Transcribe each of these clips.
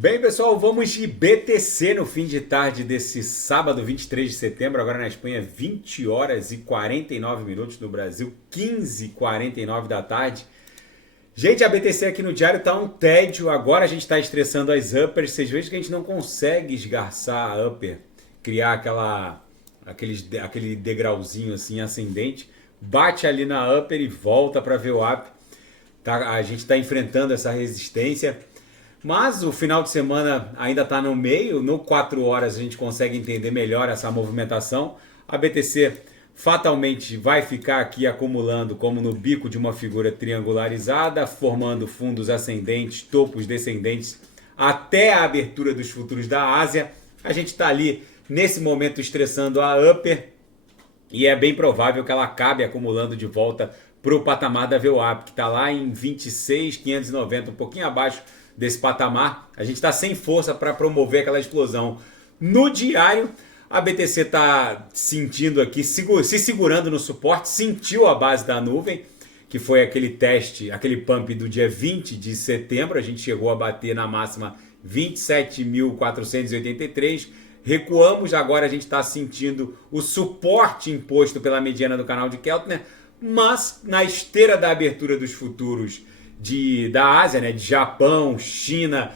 Bem, pessoal, vamos de BTC no fim de tarde desse sábado, 23 de setembro. Agora na Espanha, 20 horas e 49 minutos. No Brasil, 15h49 da tarde. Gente, a BTC aqui no diário tá um tédio. Agora a gente está estressando as uppers. Vocês veem que a gente não consegue esgarçar a upper, criar aquele degrauzinho assim ascendente. Bate ali na upper e volta para VWAP. Tá, a gente está enfrentando essa resistência. Mas o final de semana ainda está no meio, no 4 horas a gente consegue entender melhor essa movimentação. A BTC fatalmente vai ficar aqui acumulando como no bico de uma figura triangularizada, formando fundos ascendentes, topos descendentes, até a abertura dos futuros da Ásia. A gente está ali nesse momento estressando a upper e é bem provável que ela acabe acumulando de volta para o patamar da VWAP, que está lá em 26.590, um pouquinho abaixo desse patamar. A gente está sem força para promover aquela explosão. No diário, a BTC está sentindo aqui, se segurando no suporte, sentiu a base da nuvem, que foi aquele teste, aquele pump do dia 20 de setembro. A gente chegou a bater na máxima 27.483. Recuamos, agora a gente está sentindo o suporte imposto pela mediana do canal de Keltner, mas na esteira da abertura dos futuros da Ásia, né, de Japão, China,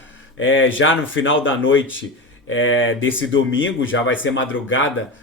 já no final da noite desse domingo, já vai ser madrugada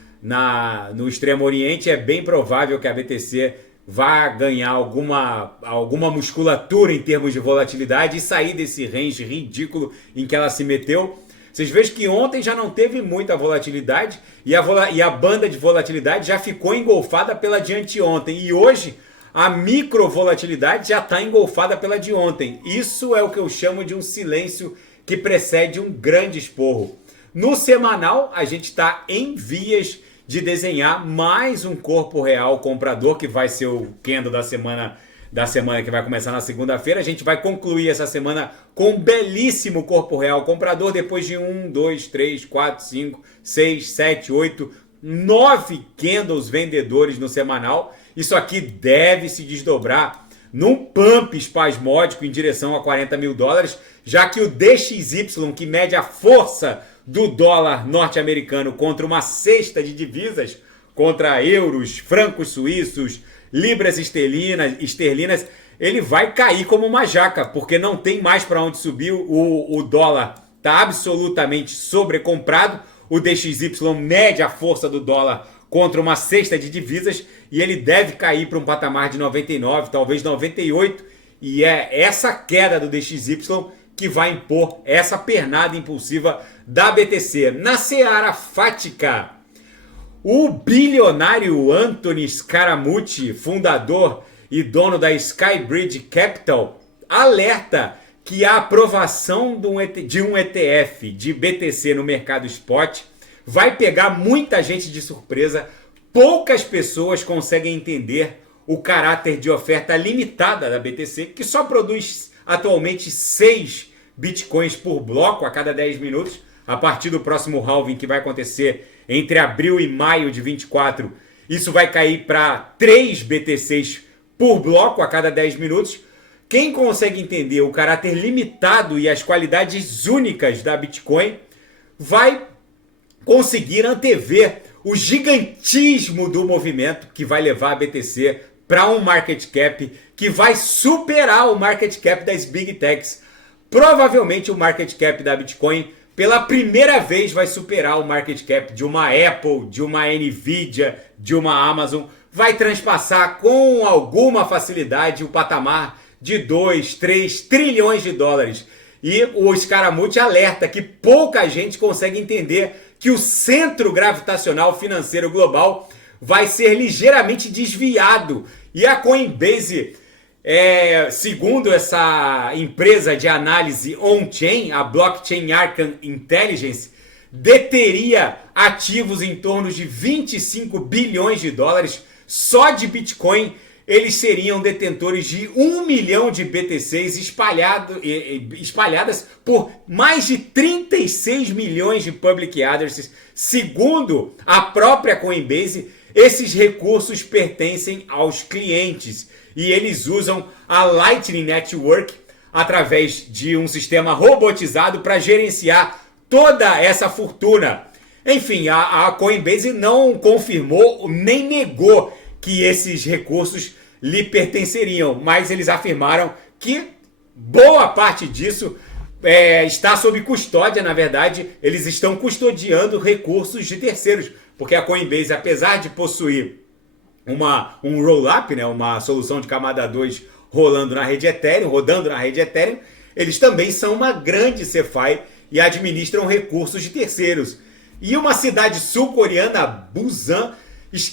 no Extremo Oriente, é bem provável que a BTC vá ganhar alguma musculatura em termos de volatilidade e sair desse range ridículo em que ela se meteu. Vocês veem que ontem já não teve muita volatilidade e a banda de volatilidade já ficou engolfada pela de anteontem, e hoje a microvolatilidade já está engolfada pela de ontem. Isso é o que eu chamo de um silêncio que precede um grande esporro. No semanal, a gente está em vias de desenhar mais um corpo real comprador, que vai ser o candle da semana que vai começar na segunda-feira. A gente vai concluir essa semana com um belíssimo corpo real comprador, depois de 1, 2, 3, 4, 5, 6, 7, 8, 9 candles vendedores no semanal. Isso aqui deve se desdobrar num pump espasmódico em direção a 40 mil dólares, já que o DXY, que mede a força do dólar norte-americano contra uma cesta de divisas, contra euros, francos suíços, libras esterlinas, ele vai cair como uma jaca, porque não tem mais para onde subir. O dólar está absolutamente sobrecomprado, o DXY mede a força do dólar contra uma cesta de divisas e ele deve cair para um patamar de 99, talvez 98, e é essa queda do DXY que vai impor essa pernada impulsiva da BTC. Na seara fática, o bilionário Anthony Scaramucci, fundador e dono da Skybridge Capital, alerta que a aprovação de um ETF de BTC no mercado spot vai pegar muita gente de surpresa. Poucas pessoas conseguem entender o caráter de oferta limitada da BTC, que só produz atualmente 6 bitcoins por bloco a cada 10 minutos. A partir do próximo halving, que vai acontecer entre abril e maio de 24, isso vai cair para 3 BTCs por bloco a cada 10 minutos. Quem consegue entender o caráter limitado e as qualidades únicas da Bitcoin vai conseguir antever o gigantismo do movimento que vai levar a BTC para um market cap que vai superar o market cap das Big Techs. Provavelmente o market cap da Bitcoin pela primeira vez vai superar o market cap de uma Apple, de uma Nvidia, de uma Amazon. Vai transpassar com alguma facilidade o patamar de 2, 3 trilhões de dólares. E o Scaramucci alerta que pouca gente consegue entender que o centro gravitacional financeiro global vai ser ligeiramente desviado. E a Coinbase, segundo essa empresa de análise on-chain, a Blockchain Arcan Intelligence, deteria ativos em torno de 25 bilhões de dólares. Só de Bitcoin, eles seriam detentores de 1 milhão de BTCs espalhadas por mais de 36 milhões de public addresses. Segundo a própria Coinbase, esses recursos pertencem aos clientes e eles usam a Lightning Network. através de um sistema robotizado para gerenciar toda essa fortuna. Enfim, a Coinbase não confirmou nem negou que esses recursos lhe pertenceriam, mas eles afirmaram que boa parte disso está sob custódia. Na verdade, eles estão custodiando recursos de terceiros, porque a Coinbase, apesar de possuir um roll-up, né, uma solução de camada 2 rodando na rede Ethereum, eles também são uma grande CeFi e administram recursos de terceiros. E uma cidade sul-coreana, Busan,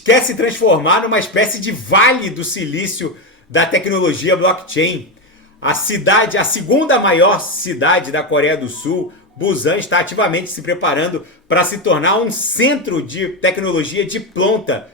quer se transformar numa espécie de vale do silício da tecnologia blockchain. A segunda maior cidade da Coreia do Sul, Busan, está ativamente se preparando para se tornar um centro de tecnologia de ponta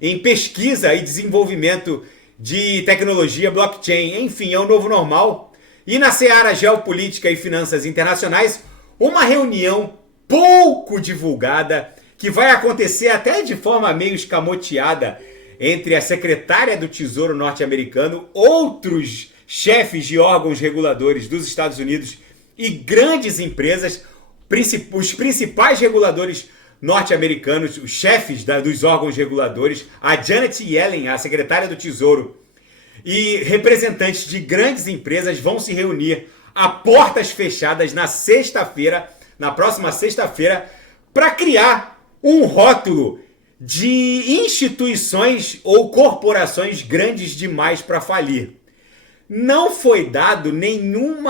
em pesquisa e desenvolvimento de tecnologia blockchain. Enfim, é o novo normal. E na seara geopolítica e finanças internacionais, uma reunião pouco divulgada, que vai acontecer até de forma meio escamoteada, entre a secretária do Tesouro norte-americano, outros chefes de órgãos reguladores dos Estados Unidos e grandes empresas, os principais reguladores norte-americanos, os chefes dos órgãos reguladores, a Janet Yellen, a secretária do Tesouro, e representantes de grandes empresas vão se reunir a portas fechadas na próxima sexta-feira, para criar um rótulo de instituições ou corporações grandes demais para falir. Não foi dado nenhum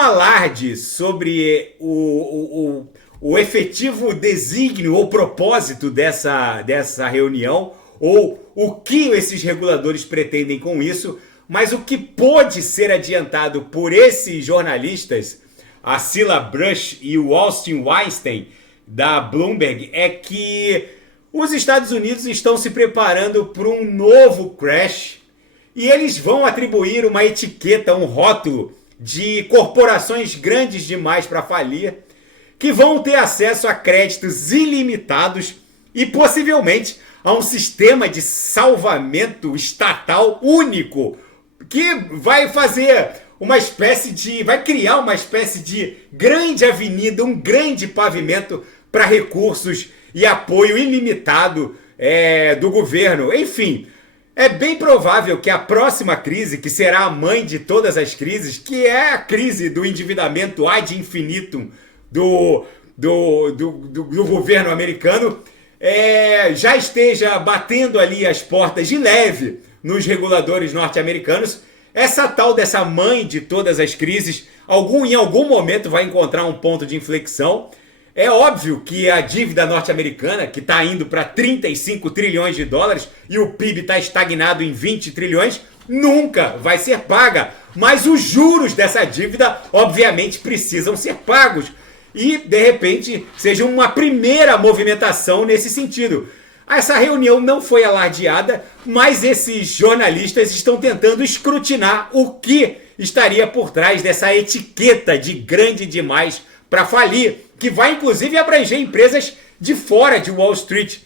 alarde sobre o efetivo desígnio ou propósito dessa reunião, ou o que esses reguladores pretendem com isso, mas o que pôde ser adiantado por esses jornalistas, a Cilla Brush e o Austin Weinstein, da Bloomberg, é que os Estados Unidos estão se preparando para um novo crash e eles vão atribuir uma etiqueta, um rótulo de corporações grandes demais para falir, que vão ter acesso a créditos ilimitados e possivelmente a um sistema de salvamento estatal único, que vai criar uma espécie de grande avenida, um grande pavimento para recursos e apoio ilimitado do governo. Enfim, é bem provável que a próxima crise, que será a mãe de todas as crises, que é a crise do endividamento ad infinitum do governo americano, já esteja batendo ali as portas de leve nos reguladores norte-americanos. Essa tal dessa mãe de todas as crises, em algum momento vai encontrar um ponto de inflexão. É óbvio que a dívida norte-americana, que está indo para 35 trilhões de dólares e o PIB está estagnado em 20 trilhões, nunca vai ser paga. Mas os juros dessa dívida, obviamente, precisam ser pagos. E, de repente, seja uma primeira movimentação nesse sentido. Essa reunião não foi alardeada, mas esses jornalistas estão tentando escrutinar o que estaria por trás dessa etiqueta de grande demais para falir, que vai inclusive abranger empresas de fora de Wall Street.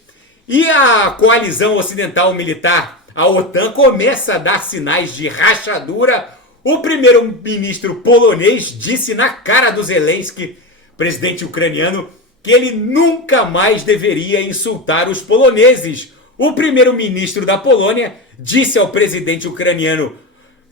E a coalizão ocidental militar, a OTAN, começa a dar sinais de rachadura. O primeiro-ministro polonês disse na cara do Zelensky, presidente ucraniano, que ele nunca mais deveria insultar os poloneses. O primeiro-ministro da Polônia disse ao presidente ucraniano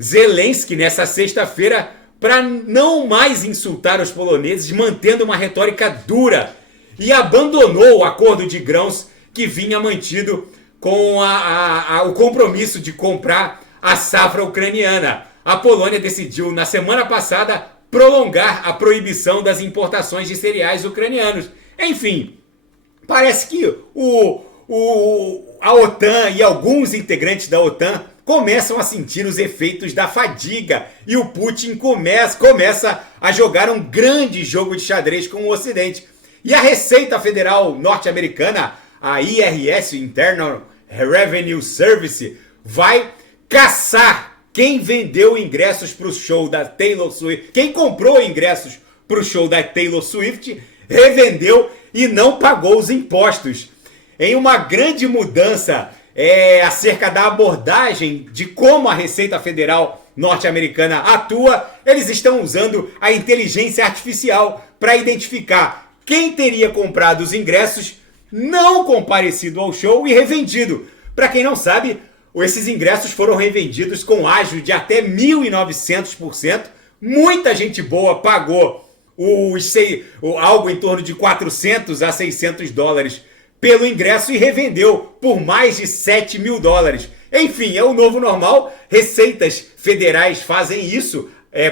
Zelensky nessa sexta-feira para não mais insultar os poloneses, mantendo uma retórica dura, e abandonou o acordo de grãos que vinha mantido com o compromisso de comprar a safra ucraniana. A Polônia decidiu na semana passada prolongar a proibição das importações de cereais ucranianos. Enfim, parece que a OTAN e alguns integrantes da OTAN começam a sentir os efeitos da fadiga e o Putin começa a jogar um grande jogo de xadrez com o Ocidente. E a Receita Federal norte-americana, a IRS, Internal Revenue Service, vai caçar quem vendeu ingressos para o show da Taylor Swift, quem comprou ingressos para o show da Taylor Swift, revendeu e não pagou os impostos. Em uma grande mudança acerca da abordagem de como a Receita Federal norte-americana atua, eles estão usando a inteligência artificial para identificar quem teria comprado os ingressos, não comparecido ao show e revendido. Para quem não sabe, esses ingressos foram revendidos com ágio de até 1.900%. Muita gente boa pagou algo em torno de 400 a 600 dólares pelo ingresso e revendeu por mais de 7 mil dólares. Enfim, é o novo normal. Receitas federais fazem isso,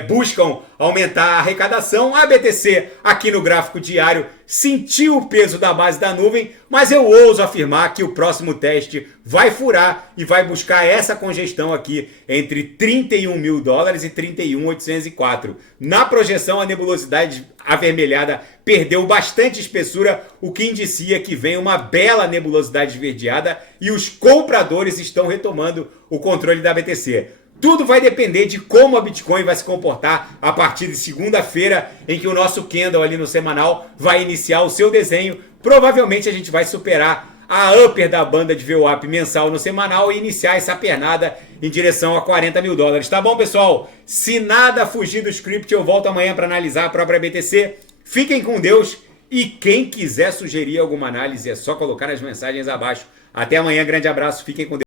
buscam aumentar a arrecadação. A BTC, aqui no gráfico diário, sentiu o peso da base da nuvem, mas eu ouso afirmar que o próximo teste vai furar e vai buscar essa congestão aqui entre 31 mil dólares e 31.804. Na projeção, a nebulosidade avermelhada perdeu bastante espessura, o que indicia que vem uma bela nebulosidade esverdeada e os compradores estão retomando o controle da BTC. Tudo vai depender de como a Bitcoin vai se comportar a partir de segunda-feira, em que o nosso candle ali no semanal vai iniciar o seu desenho. Provavelmente a gente vai superar a upper da banda de VWAP mensal no semanal e iniciar essa pernada em direção a 40 mil dólares. Tá bom, pessoal? Se nada fugir do script, eu volto amanhã para analisar a própria BTC. Fiquem com Deus e quem quiser sugerir alguma análise é só colocar nas mensagens abaixo. Até amanhã, grande abraço, fiquem com Deus.